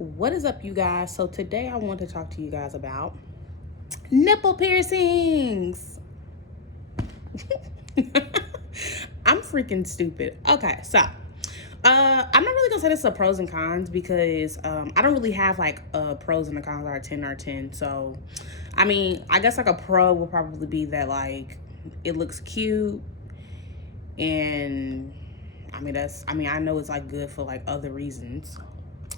What is up, you guys? So today I want to talk to you guys about nipple piercings. I'm freaking stupid. Okay, so I'm not really gonna say this is a pros and cons because I don't really have like pros and the cons are 10 or 10. So I mean, I guess like a pro would probably be that like it looks cute, and I know it's like good for like other reasons.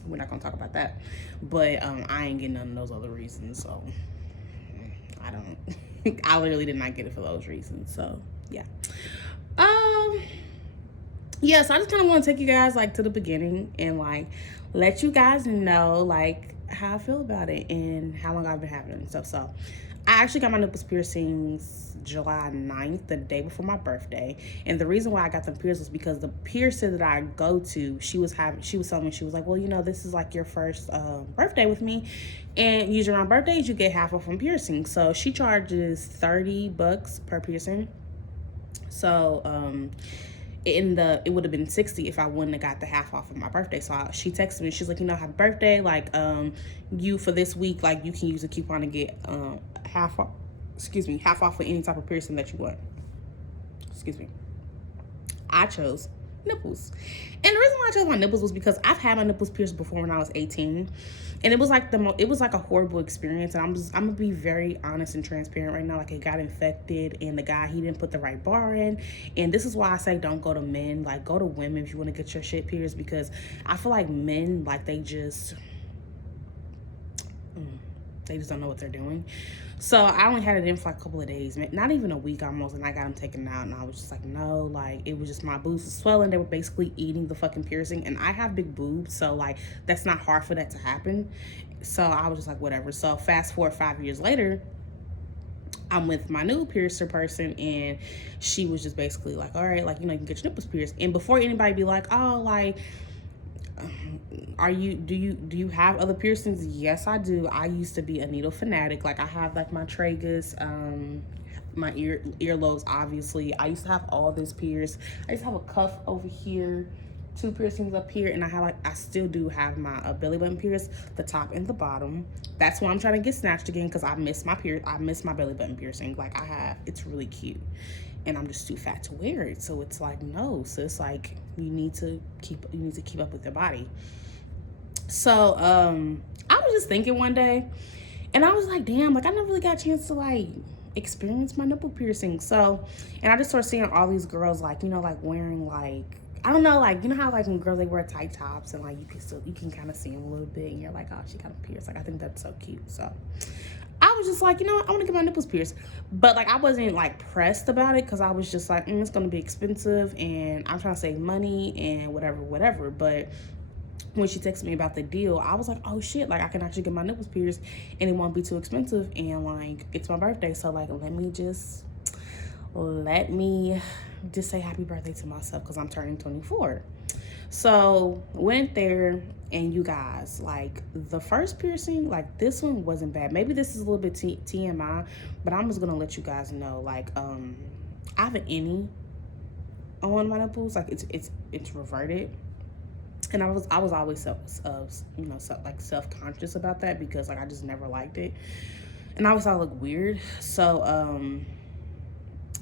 We're not gonna talk about that, but I ain't getting none of those other reasons, so I don't. I literally did not get it for those reasons, so yeah. Um, yeah. So I just kind of want to take you guys like to the beginning and like let you guys know like how I feel about it and how long I've been having it and stuff. So I actually got my nipples piercings July 9th, the day before my birthday. And the reason why I got them pierced was because the piercer that I go to, she was telling me, she was like, well, this is like your first birthday with me. And usually around birthdays, you get half off from piercing. So she charges $30 per piercing. So it would have been 60 if I wouldn't have got the half off of my birthday. So she texted me, she's like, happy birthday, like you for this week, like you can use a coupon to get half off of any type of piercing that you want. I chose nipples. And the reason why I chose my nipples was because I've had my nipples pierced before when I was 18. And it was like a horrible experience. And I'm gonna be very honest and transparent right now. Like, it got infected, and the guy, he didn't put the right bar in. And this is why I say don't go to men. Like, go to women if you want to get your shit pierced, because I feel like men, like, they just don't know what they're doing. So I only had it in for like a couple of days, not even a week almost, and I got them taken out, and I was just like, no, like, it was just my boobs was swelling. They were basically eating the fucking piercing, and I have big boobs, so like that's not hard for that to happen. So I was just like, whatever. So fast forward 5 years later, I'm with my new piercer person, and she was just basically like, all right, like, you can get your nipples pierced. And before anybody be like, oh, like, do you have other piercings? Yes, I do. I used to be a needle fanatic. Like, I have like my tragus, my earlobes, obviously. I used to have all this pierced. I used to have a cuff over here, 2 piercings up here, and I still do have my belly button pierced, the top and the bottom. That's why I'm trying to get snatched again, because I miss my belly button piercing. Like, it's really cute, and I'm just too fat to wear it. So it's like, no, sis, like, you need to keep up with your body. So I was just thinking one day, and I was like, damn, like, I never really got a chance to like experience my nipple piercing. So, and I just started seeing all these girls like, like wearing like, I don't know, like, how like when girls, they wear tight tops, and like you can kind of see them a little bit, and you're like, oh, she kind of pierced. Like, I think that's so cute. So I was just like, I want to get my nipples pierced. But like, I wasn't like pressed about it, because I was just like, it's gonna be expensive, and I'm trying to save money and whatever. But when she texted me about the deal, I was like, oh shit, like, I can actually get my nipples pierced and it won't be too expensive, and like, it's my birthday, so like, let me just say happy birthday to myself, because I'm turning 24. So went there, and you guys, like, the first piercing, like, this one wasn't bad. Maybe this is a little bit TMI, but I'm just gonna let you guys know, like, I have an innie on my nipples, like, it's reverted. And I was always self-conscious about that, because like, I just never liked it, and I always thought it looked weird. So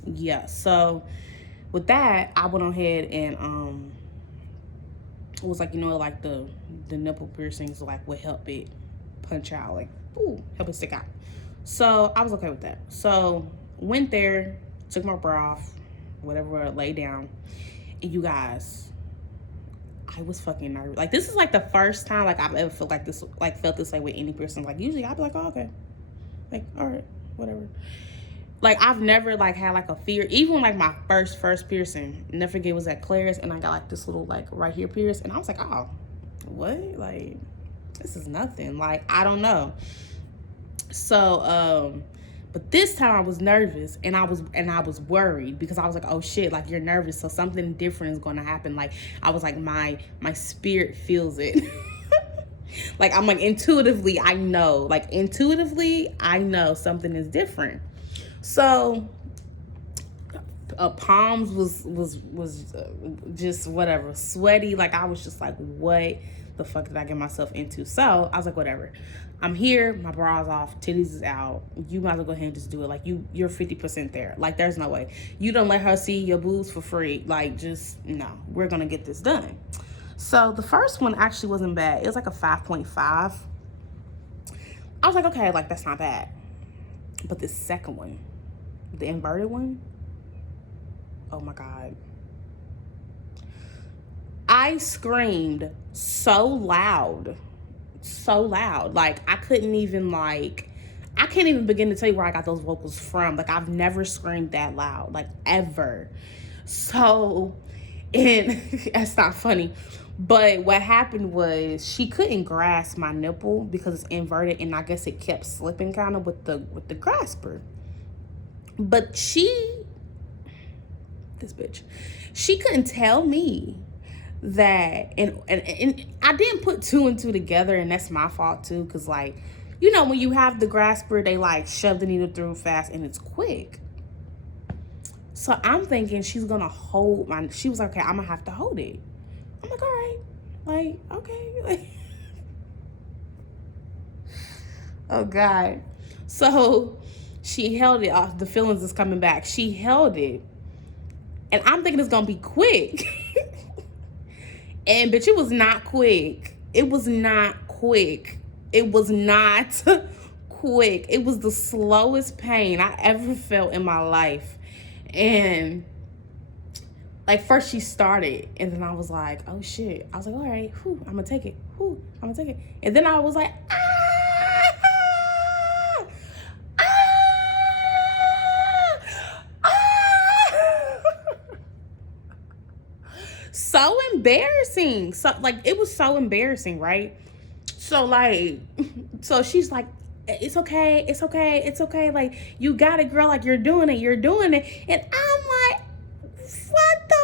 yeah, so with that, I went ahead and it was like, like the nipple piercings like would help it punch out, like, help it stick out. So I was okay with that. So went there, took my bra off, whatever, lay down, and you guys, I was fucking nervous. Like, this is like the first time like I've ever felt this way with any person. Like, usually I'd be like, oh, okay, like, all right, whatever. Like, I've never like had like a fear. Even like my first piercing, never forget, was at Claire's, and I got like this little like right here pierce, and I was like, oh, what? Like, this is nothing. Like, I don't know. So but this time I was nervous, and I was worried, because I was like, oh shit, like, you're nervous, so something different is going to happen. Like, I was like, my spirit feels it. Like, I'm like, intuitively I know something is different. So palms was just whatever, sweaty. Like, I was just like, what the fuck did I get myself into? So I was like, whatever. I'm here, my bra's off, titties is out. You might as well go ahead and just do it. Like, you're 50% there. Like, there's no way. You don't let her see your boobs for free. Like, just, no. We're gonna get this done. So the first one actually wasn't bad. It was like a 5.5. I was like, okay, like, that's not bad. But the second one, the inverted one, oh my God. I screamed so loud. Like, I couldn't even, like, I can't even begin to tell you where I got those vocals from. Like, I've never screamed that loud, like, ever. So, and that's not funny. But what happened was she couldn't grasp my nipple because it's inverted, and I guess it kept slipping kind of with the grasper. But this bitch, she couldn't tell me that, and I didn't put two and two together, and that's my fault too, because, like, you know, when you have the grasper, they like shove the needle through fast and it's quick. So I'm thinking she's gonna hold she was like, okay, I'm gonna have to hold it. I'm like, all right, like, okay, like, oh God. So she held it. The feelings is coming back. She held it, and I'm thinking it's gonna be quick. And bitch, it was not quick. It was not quick. It was not quick. It was the slowest pain I ever felt in my life. And like, first she started, and then I was like, oh shit. I was like, all right, whew, I'm gonna take it. Whew, I'm gonna take it. And then I was like, ah, ah, ah. So embarrassing. So, like, it was so embarrassing, right? So, like, so she's like, it's okay, it's okay, it's okay. Like, you got it, girl. Like, you're doing it, you're doing it. And I'm like, what the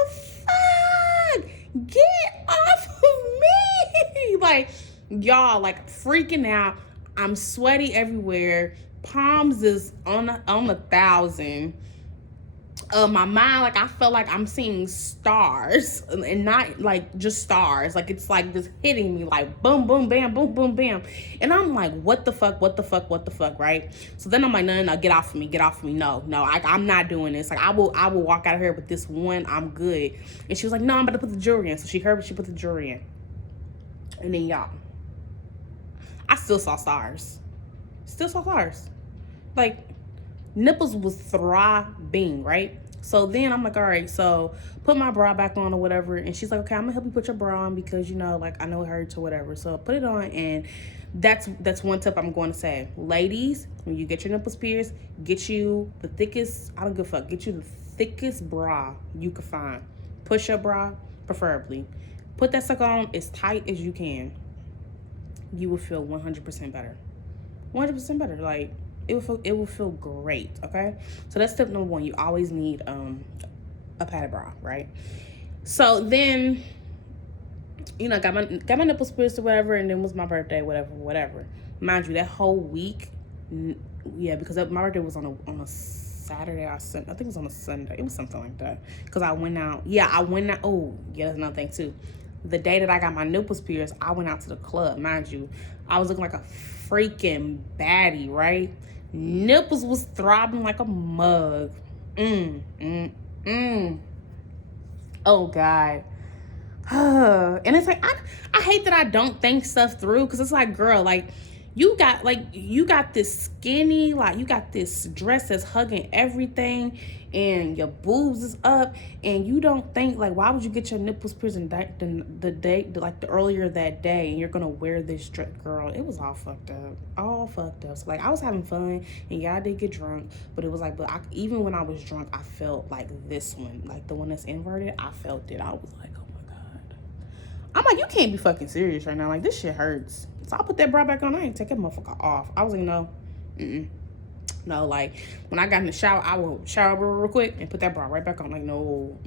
fuck? Get off of me. Like, y'all, like, freaking out. I'm sweaty everywhere. Palms is on 1,000. My mind, like, I felt like I'm seeing stars, and not like just stars. Like, it's like just hitting me like boom, boom, bam, boom, boom, bam. And I'm like, what the fuck, right? So then I'm like, no, get off of me, no, I'm not doing this. Like, I will walk out of here with this one, I'm good. And she was like, no, I'm about to put the jewelry in. So she heard, but she put the jewelry in. And then, y'all, I still saw stars. Like, nipples was throbbing, right? So then I'm like, all right, so put my bra back on or whatever. And she's like, okay, I'm gonna help you put your bra on because, you know, like, I know it hurts or whatever. So put it on. And that's one tip I'm going to say. Ladies, when you get your nipples pierced, get you the thickest, I don't give a fuck, get you the thickest bra you can find. Push-up bra, preferably. Put that sucker on as tight as you can. You will feel 100% better. 100% better. Like, it will feel great, okay? So that's tip number one. You always need a padded bra, right? So then, you know, got my nipples pierced or whatever, and then it was my birthday, whatever. Mind you, that whole week, yeah, because my birthday was on a Saturday or Sunday. I think it was on a Sunday. It was something like that. Because I went out. Yeah, oh, yeah, that's another thing too. The day that I got my nipples pierced, I went out to the club. Mind you, I was looking like a freaking baddie, right? Nipples was throbbing like a mug. Oh God. And it's like, I hate that I don't think stuff through, because it's like, girl, like, you got this skinny, like, you got this dress that's hugging everything, and your boobs is up, and you don't think, like, why would you get your nipples pierced the day, like, the earlier that day, and you're gonna wear this dress? Girl, it was all fucked up. So, like, I was having fun, and yeah, I did get drunk, but it was like, even when I was drunk, I felt like this one, like the one that's inverted, I felt it. I was like, oh my God. I'm like, you can't be fucking serious right now. Like, this shit hurts. So I put that bra back on. I ain't take that motherfucker off. I was like, no. No, like, when I got in the shower, I will shower real quick and put that bra right back on. Like, no.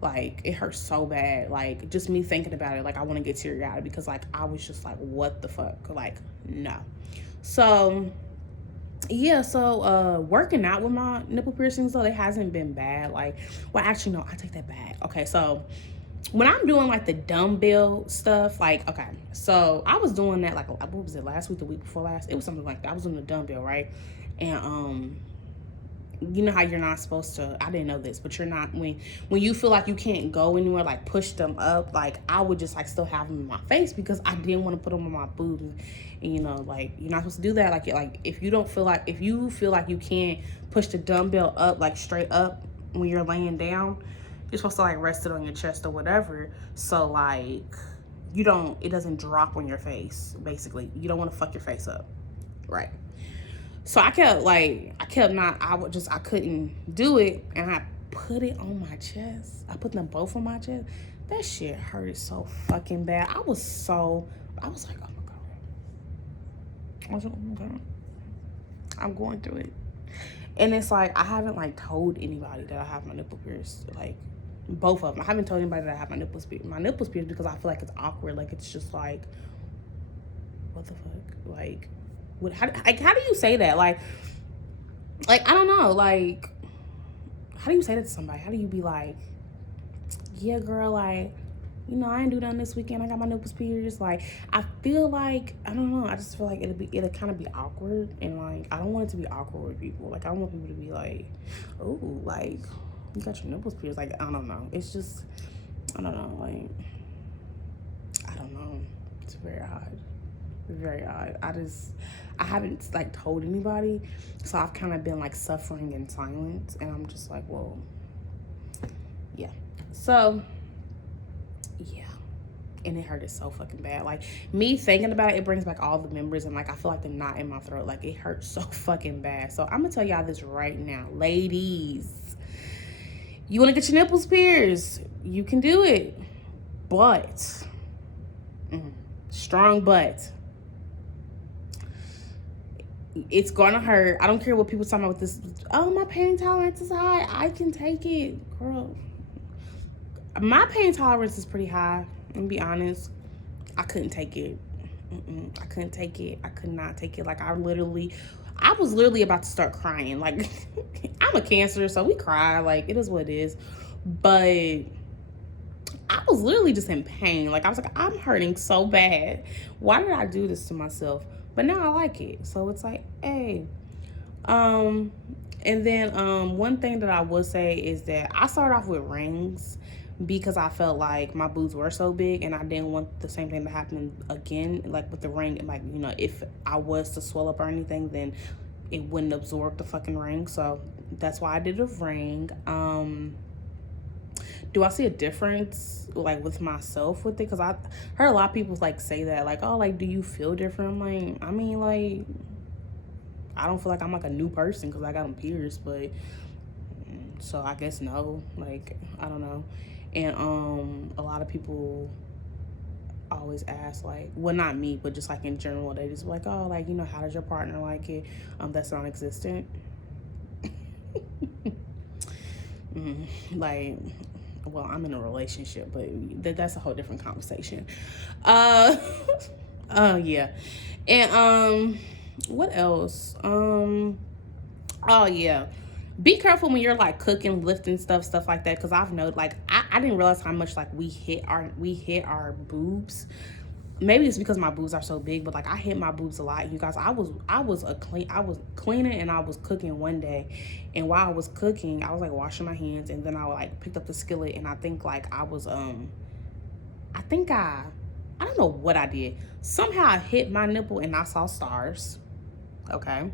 Like, it hurts so bad. Like, just me thinking about it, like, I want to get teary-eyed, because, like, I was just like, what the fuck? Like, no. So, yeah, so working out with my nipple piercings, though, it hasn't been bad. Like, well, actually, no, I take that back. Okay, so when I'm doing like the dumbbell stuff, like, okay, so I was doing that like, what was it, last week, the week before last? It was something like that. I was doing the dumbbell, right? And you know how you're not supposed to, I didn't know this, but you're not, when you feel like you can't go anywhere, like push them up, like I would just like still have them in my face because I didn't want to put them on my boobs. And you know, like you're not supposed to do that. Like if you don't feel like, if you feel like you can't push the dumbbell up, like straight up when you're laying down, you're supposed to like rest it on your chest or whatever. So like you don't, it doesn't drop on your face. Basically, you don't want to fuck your face up, right? So I kept not, I couldn't do it. And I put it on my chest. I put them both on my chest. That shit hurt so fucking bad. I was like, oh my God. I was like, oh my God. I'm going through it. And it's like, I haven't like told anybody that I have my nipple pierced. Like, both of them. I haven't told anybody that I have my nipples pierced. My nipples pierced because I feel like it's awkward. Like, it's just like, what the fuck? Like, how do you say that? Like I don't know. Like, how do you say that to somebody? How do you be like, yeah, girl, like, you know, I ain't do nothing this weekend. I got my nipples pierced. Like, I feel like, I don't know. I just feel like it'll kind of be awkward. And, like, I don't want it to be awkward with people. Like, I don't want people to be like, oh, like, you got your nipples pierced. Like, I don't know. It's just, I don't know. Like, I don't know. It's very odd. Very odd. I haven't, like, told anybody. So I've kind of been, like, suffering in silence. And I'm just like, whoa. Yeah. So, yeah. And it hurted so fucking bad. Like, me thinking about it, it brings back all the memories. And, like, I feel like the knot in my throat. Like, it hurts so fucking bad. So I'm going to tell y'all this right now. Ladies, you want to get your nipples pierced? You can do it. But, strong but, it's gonna hurt. I don't care what people talking about with this. Oh, my pain tolerance is high. I can take it. Girl, my pain tolerance is pretty high. Let me be honest. I couldn't take it. I couldn't take it. I could not take it. Like, I was literally about to start crying. Like, I'm a Cancer, so we cry. Like, it is what it is. But I was literally just in pain. Like, I was like, I'm hurting so bad. Why did I do this to myself? But now I like it. So it's like, hey. And then one thing that I would say is that I started off with rings because I felt like my boobs were so big and I didn't want the same thing to happen again. Like with the ring, like, you know, if I was to swell up or anything, then it wouldn't absorb the fucking ring. So that's why I did a ring. Do I see a difference like with myself with it? Because I heard a lot of people like say that, like, oh, like, do you feel different? I'm like, I mean, like, I don't feel like I'm like a new person because I got them pierced, but so I guess no, like, I don't know. And a lot of people always ask, like, well, not me, but just like in general, they just like, oh, like, you know, how does your partner like it? That's non-existent. Like, well, I'm in a relationship, but that's a whole different conversation. Yeah. And what else? Oh yeah. Be careful when you're like cooking, lifting stuff like that, because I've known, like, I didn't realize how much like we hit our boobs. Maybe it's because my boobs are so big, but like I hit my boobs a lot. You guys, I was cleaning and I was cooking one day, and while I was cooking, I was like washing my hands, and then I like picked up the skillet, and I think like I don't know what I did. Somehow I hit my nipple and I saw stars. Okay.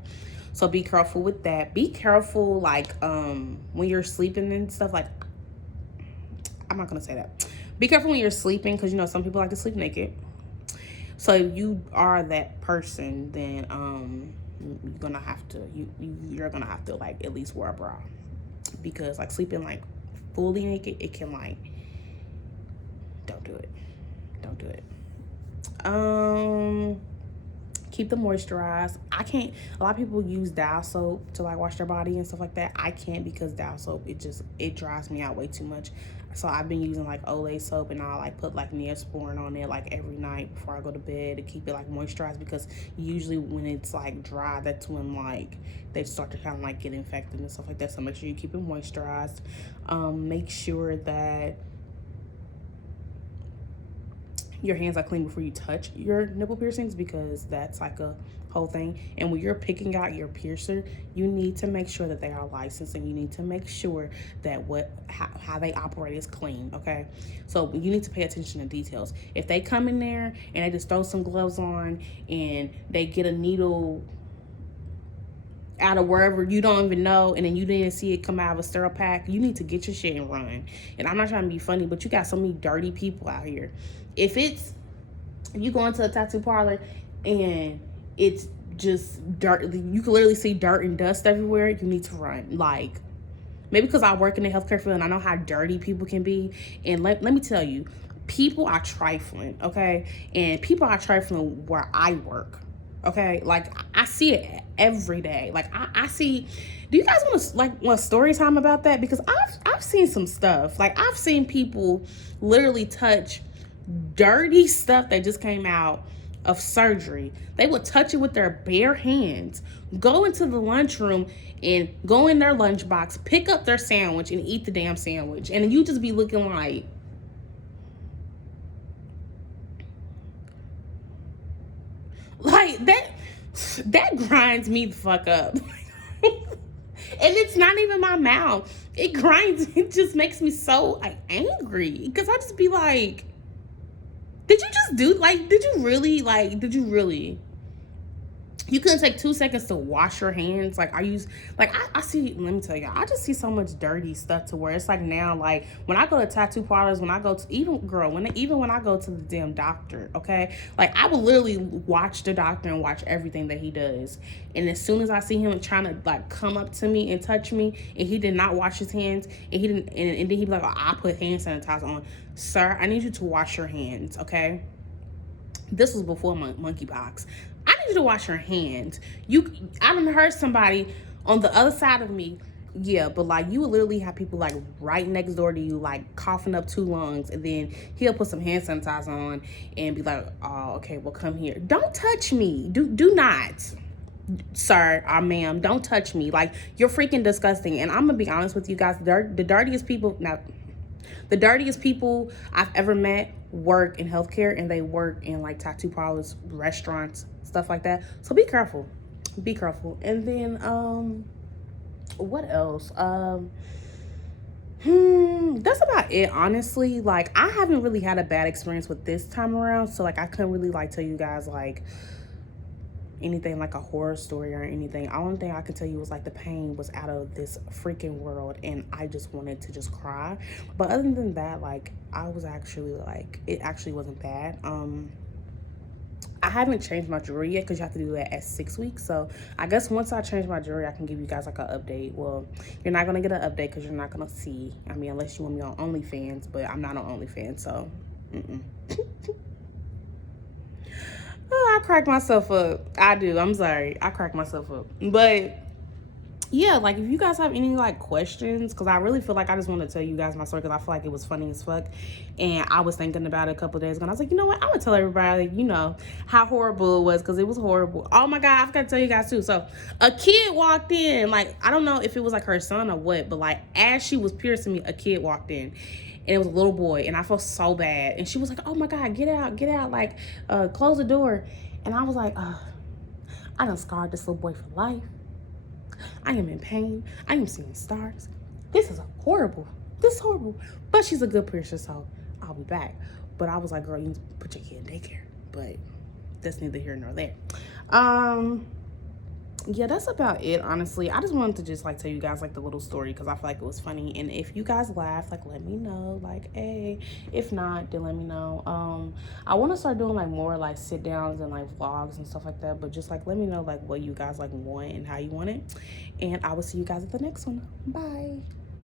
So be careful with that. Be careful like when you're sleeping and stuff. Like, I'm not gonna say that. Be careful when you're sleeping, because you know some people like to sleep naked. So if you are that person, then you're gonna have to like at least wear a bra, because like sleeping like fully naked, it can like, don't do it. Keep them moisturized. I can't, a lot of people use dial soap to like wash their body and stuff like that. I can't, because dial soap, it dries me out way too much. So I've been using like Olay soap, and I'll like put like Neosporin on it like every night before I go to bed to keep it like moisturized, because usually when it's like dry, that's when like they start to kind of like get infected and stuff like that. So make sure you keep it moisturized. Make sure that your hands are clean before you touch your nipple piercings, because that's like a whole thing. And when you're picking out your piercer, you need to make sure that they are licensed, and you need to make sure that how they operate is clean. Okay, so you need to pay attention to details. If they come in there and they just throw some gloves on and they get a needle out of wherever you don't even know, and then you didn't see it come out of a sterile pack, you need to get your shit and run. And I'm not trying to be funny, but you got so many dirty people out here. If you go into a tattoo parlor and it's just dirt, you can literally see dirt and dust everywhere, you need to run. Like, maybe because I work in the healthcare field and I know how dirty people can be. And let me tell you, people are trifling, okay? And people are trifling where I work. Okay, like I see it every day. Like I see. Do you guys want story time about that? Because I've seen some stuff. Like I've seen people literally touch dirty stuff that just came out of surgery. They would touch it with their bare hands, go into the lunchroom and go in their lunchbox, pick up their sandwich and eat the damn sandwich, and you just be looking like that grinds me the fuck up. And it's not even my mouth. It grinds. It just makes me so like angry, because I just be like, did you just do like? Did you really like? Did you really? You couldn't take 2 seconds to wash your hands. Like, I see, let me tell you, I just see so much dirty stuff to where it's like now, like when I go to tattoo parlors, when I go to even when I go to the damn doctor, okay, like I will literally watch the doctor and watch everything that he does. And as soon as I see him trying to like come up to me and touch me, and he did not wash his hands, and he didn't, and then he'd be like, oh, I put hand sanitizer on. Sir, I need you to wash your hands, okay? This was before monkeypox. I need you to wash your hands. I done heard somebody on the other side of me, yeah, but like you would literally have people like right next door to you, like coughing up 2 lungs, and then he'll put some hand sanitizer on and be like, oh, okay, well come here. Don't touch me. Do not. Sir or ma'am, don't touch me. Like, you're freaking disgusting. And I'm gonna be honest with you guys, the dirtiest people I've ever met work in healthcare, and they work in like tattoo parlors, restaurants, stuff like that. So be careful. Be careful. And then what else? That's about it, honestly. Like, I haven't really had a bad experience with this time around, so like I couldn't really like tell you guys like anything like a horror story or anything. The only thing I can tell you was like the pain was out of this freaking world, and I just wanted to just cry. But other than that, like I was actually like, it actually wasn't bad. I haven't changed my jewelry yet, because you have to do that at 6 weeks. So I guess once I change my jewelry, I can give you guys like an update. Well, you're not gonna get an update because you're not gonna see. I mean, unless you want me on OnlyFans, but I'm not on OnlyFans, so Oh, I crack myself up. I do. I'm sorry. I crack myself up. But yeah, like if you guys have any like questions, because I really feel like I just want to tell you guys my story, because I feel like it was funny as fuck. And I was thinking about it a couple of days ago, and I was like, you know what? I'm going to tell everybody, how horrible it was, because it was horrible. Oh my God, I forgot to tell you guys too. So a kid walked in, like, I don't know if it was like her son or what, but like as she was piercing me, a kid walked in. And it was a little boy, and I felt so bad. And she was like, oh my God, get out, like, close the door. And I was like, I done scarred this little boy for life. I am in pain. I am seeing stars. This is horrible. This is horrible. But she's a good piercer, so I'll be back. But I was like, girl, you need to put your kid in daycare. But that's neither here nor there. Yeah, that's about it, honestly. I just wanted to just like tell you guys like the little story, because I feel like it was funny. And if you guys laugh, like let me know, like, hey. If not, then let me know. I want to start doing like more like sit downs and like vlogs and stuff like that, but just like let me know like what you guys like want and how you want it. And I will see you guys at the next one. Bye.